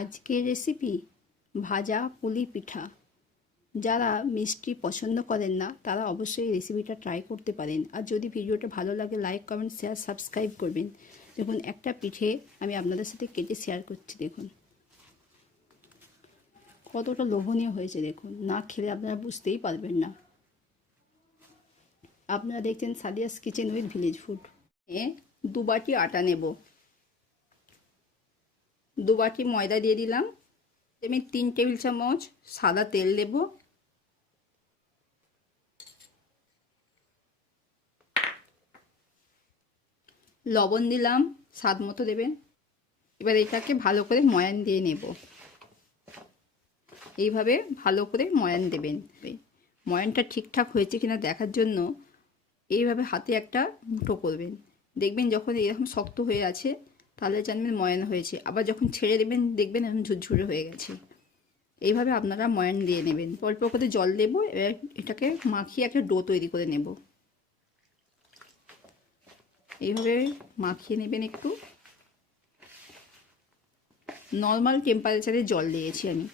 আজকের রেসিপি ভাজা পুলি পিঠা। যারা মিষ্টি পছন্দ করেন না, তারা অবশ্যই রেসিপিটা ট্রাই করতে পারেন। আর যদি ভিডিওটা ভালো লাগে লাইক কমেন্ট শেয়ার সাবস্ক্রাইব করবেন। দেখুন, একটা পিঠে আমি আপনাদের সাথে কেটে শেয়ার করছি, দেখুন। কতটা লোভনীয় হয়েছে, দেখুন। না খেলে আপনারা বুঝতেই পারবেন না। আপনারা দেখছেন Sadia's kitchen with village food এ দু বাটি আটা নেব। দু বাটি ময়দা দিয়ে দিলাম। আমি তিন টেবিল চামচ সাদা তেল দেব। লবণ দিলাম, স্বাদ মতো দেবেন। এবার এটাকে ভালো করে ময়ান দিয়ে নেব। এইভাবে ভালো করে ময়ান দেবেন। ময়ানটা ঠিকঠাক হয়েছে কিনা দেখার জন্য এইভাবে হাতে একটা মুঠো করবেন। দেখবেন যখন এরকম শক্ত হয়ে আছে তাহলে জানবেন ময়ান হয়েছে। আবার যখন ছেড়ে দেবেন, দেখবেন এখন ঝুরঝুরে হয়ে গেছে। এইভাবে আপনারা ময়ান দিয়ে নেবেন। অল্প করে জল দেব এটাকে মাখিয়ে একটা ডো তৈরি করে নেব। এইভাবে মাখিয়ে নেবেন একটু। নর্মাল টেম্পারেচারে জল দিয়েছি আমি।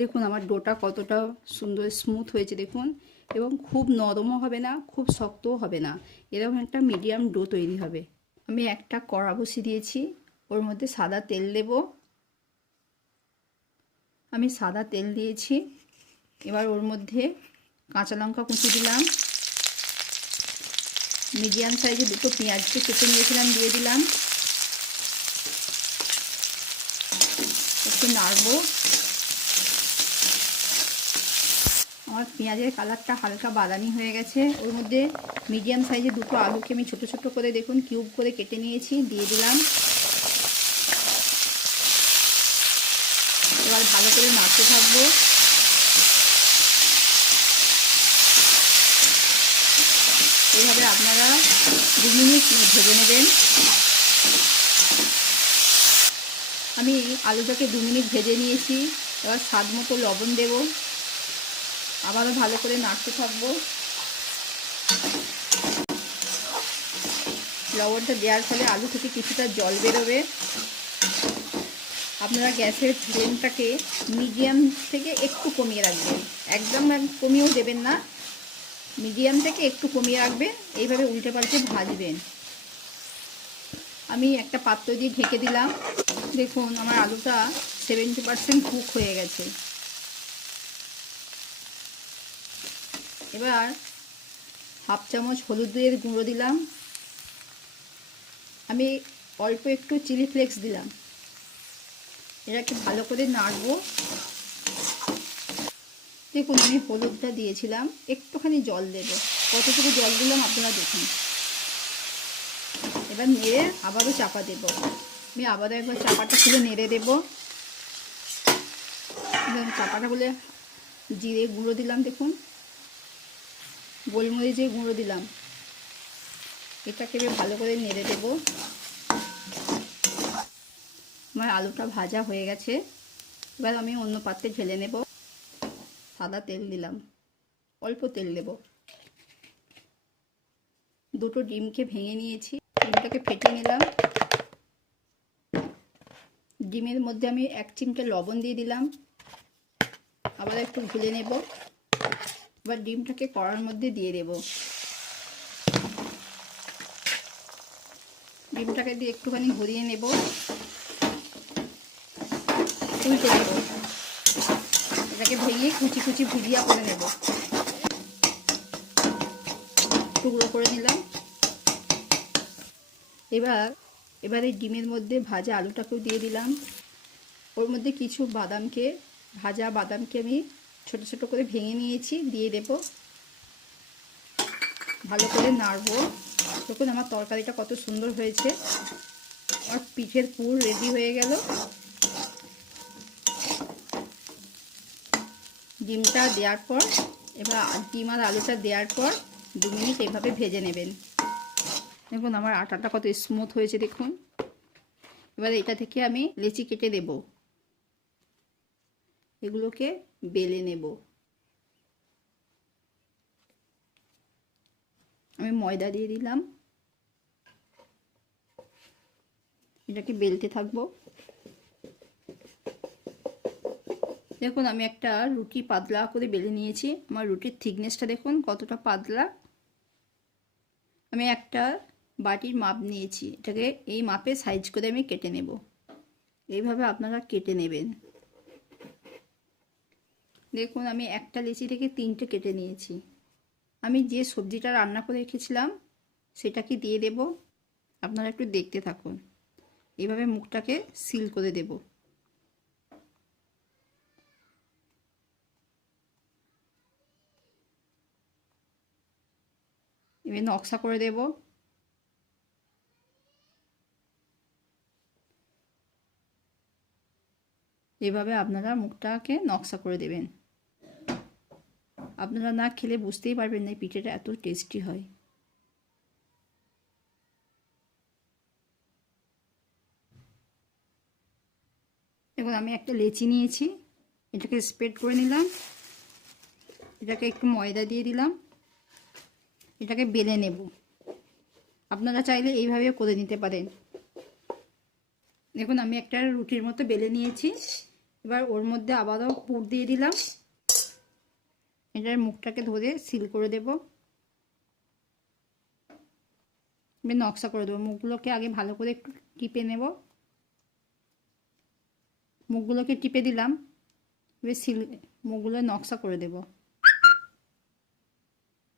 দেখুন, আমার ডোটা কতটা সুন্দর স্মুথ হয়েছে, দেখুন। এবং খুব নরমও হবে না, খুব শক্তও হবে না। এরকম একটা মিডিয়াম ডো তৈরি হবে। আমি একটা কড়া বসিয়ে দিয়েছি, ওর মধ্যে সাদা তেল দেব। আমি সাদা তেল দিয়েছি, এবার ওর মধ্যে কাঁচা লঙ্কা কুচি দিলাম। মিডিয়াম সাইজে দুটো পেঁয়াজকে কেটে নিয়েছিলাম, দিয়ে দিলাম। একটু নাড়বো। আমার পেঁয়াজের কালারটা হালকা বাদামি হয়ে গেছে। ওর মধ্যে মিডিয়াম সাইজে দুটো আলুকে আমি ছোট ছোট করে দেখুন কিউব করে কেটে নিয়েছি, দিয়ে দিলাম। এবার ভালো করে নাড়তে থাকব। এইভাবে আপনারা দু মিনিট ভেজে নেবেন। আমি আলুটাকে দু মিনিট ভেজে নিয়েছি। এবার স্বাদ মতো লবণ দেবো। আবারও ভালো করে নাড়তে থাকব। লবণটা দেওয়ার ফলে আলু থেকে কিছুটা জল বেরোবে। আপনারা গ্যাসের ফ্লেমটাকে মিডিয়াম থেকে একটু কমিয়ে রাখবেন। একদম কমিয়েও দেবেন না। মিডিয়াম থেকে একটু কমিয়ে রাখবেন। এইভাবে উল্টে পাল্টে ভাজবেন। আমি একটা পাত্র দিয়ে ঢেকে দিলাম। দেখুন, আমার আলুটা সেভেন্টি পারসেন্ট কুক হয়ে গেছে। এবার হাফ চামচ হলুদ হলুদের গুঁড়ো দিলাম। আমি অল্প একটু চিলি ফ্লেক্স দিলাম। এটাকে ভালো করে নাড়বো। দেখুন, আমি হলুদটা দিয়েছিলাম। একটুখানি জল দেবো। কতটুকু জল দিলাম আপনারা দেখুন। এবার নেড়ে আবারও চাপা দেব। আমি আবারও একবার চাপাটা খুলে নেড়ে দেবো। চাপাটা বলে জিরে গুঁড়ো দিলাম, দেখুন। গোলমরিচের গুঁড়ো দিলাম। এটাকে ভালো করে নেড়ে দেব। আমার আলুটা ভাজা হয়ে গেছে। এবার আমি অন্য পাত্রে ঢেলে নেব। সাদা তেল দিলাম। অল্প তেল দেব। দুটো ডিমকে ভেঙে নিয়েছি। ডিমটাকে ফেটে নিলাম। ডিমের মধ্যে আমি এক চিমটে লবণ দিয়ে দিলাম। আবার একটু ভুলে নেব। এবার ডিমটাকে কড়ার মধ্যে দিয়ে দেব। ডিমটাকে দিয়ে একটুখানি ঘুরিয়ে নেব। উল্টে দেব এটাকে ভেঙে কুচি কুচি ভুজিয়া করে নেব। টুকরো করে নিলাম। এবার এবার ডিমের মধ্যে ভাজা আলুটাকেও দিয়ে দিলাম। ওর মধ্যে কিছু বাদামকে, ভাজা বাদামকে আমি ছোট ছোট করে ভেঙে নিয়েছি, দিয়ে দেব। ভালো করে নাড়বো। দেখুন আমার তরকারিটা কত সুন্দর হয়েছে। আর পিঠের পুর রেডি হয়ে গেল। ডিমটা দেওয়ার পর, এবার ডিম আর আলুটা দেওয়ার পর দু মিনিট এভাবে ভেজে নেবেন। দেখুন আমার আটাটা কত স্মুথ হয়েছে, দেখুন। এবার এটা থেকে আমি লেচি কেটে দেবো। এগুলোকে বেলে নেব। আমি ময়দা দিয়ে দিলাম। এটাকে বেলতে থাকব। দেখুন, আমি একটা রুটি পাতলা করে বেলে নিয়েছি। আমার রুটির থিকনেসটা দেখুন, কতটা পাতলা। আমি একটা বাটির মাপ নিয়েছি। এটাকে এই মাপে সাইজ করে আমি কেটে নেব। এইভাবে আপনারা কেটে নেবেন। দেখুন, আমি একটা লিচি থেকে তিনটে কেটে নিয়েছি। আমি যে সবজিটা রান্না করে রেখেছিলাম সেটাকে দিয়ে দেব? আপনারা একটু দেখতে থাকুন। এভাবে মুখটাকে সিল করে দেব। এবার নকশা করে দেব। এভাবে আপনারা মুখটাকে নকশা করে দেবেন। আপনারা না খেলে বুঝতেই পারবেন না পিঠেটা এত টেস্টি হয়। দেখুন, আমি একটা লেচি নিয়েছি, এটাকে স্প্রেড করে নিলাম, এটাকে একটু ময়দা দিয়ে দিলাম, এটাকে বেলে নেব। আপনারা চাইলে এইভাবে করে নিতে পারেন। দেখুন, আমি একটা রুটির মতো বেলে নিয়েছি, এবার ওর মধ্যে আবারও পুর দিয়ে দিলাম। এটার মুখটাকে ধরে সিল করে দেব। নকশা করে দেবো। মুখগুলোকে আগে ভালো করে একটু টিপে নেব। মুখগুলোকে টিপে দিলাম। এবার সিল মুখগুলো নকশা করে দেব।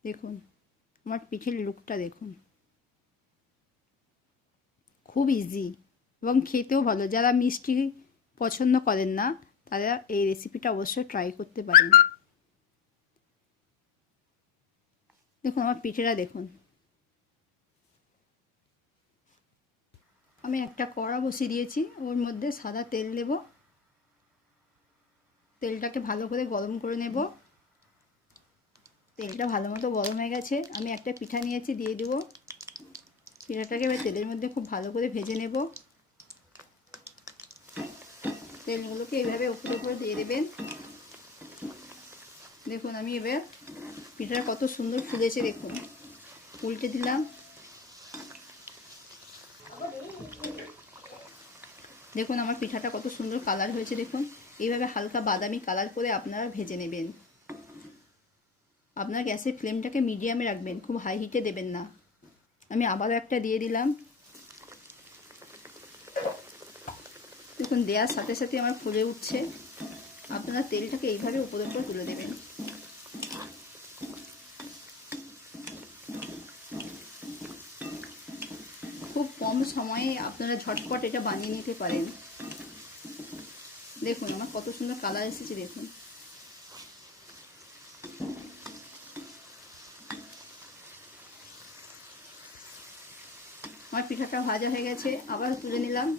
দেখুন, আমার পিঠের লুকটা দেখুন। খুব ইজি এবং খেতেও ভালো। যারা মিষ্টি পছন্দ করেন না, তারা এই রেসিপিটা অবশ্যই ট্রাই করতে পারেন। দেখুন, আমার পিঠেটা দেখুন। আমি একটা কড়া বসিয়ে দিয়েছি, ওর মধ্যে সাদা তেল নেব তেলটাকে ভালো করে গরম করে নেব। তেলটা ভালো মতো গরম হয়ে গেছে। আমি একটা পিঠা নিয়েছি, দিয়ে দেবো। পিঠাটাকে এবার তেলের মধ্যে খুব ভালো করে ভেজে নেব। তেলগুলোকে এইভাবে উপরে উপরে দিয়ে দেবেন। দেখুন, আমি এবার পিঠাটা কত সুন্দর ফুলেছে দেখুন। উল্টে দিলাম। দেখুন আমার পিঠাটা কত সুন্দর কালার হয়েছে দেখুন। এইভাবে হালকা বাদামি কালার করে আপনারা ভেজে নেবেন। আপনার গ্যাসের ফ্লেমটাকে মিডিয়ামে রাখবেন, খুব হাই হিটে দেবেন না। আমি আবারও একটা দিয়ে দিলাম। দেখুন, দেওয়ার সাথে সাথে আমার ফুলে উঠছে। আপনারা তেলটাকে এইভাবে উপরে উপরে তুলে দেবেন খুব কম সময়ে আপনারা ঝটপট এটা বানিয়ে নিতে পারেন। দেখুন, আমার কত সুন্দর কালার এসেছে, দেখুন। আমার পিঠাটা ভাজা হয়ে গেছে আবার তুলে নিলাম।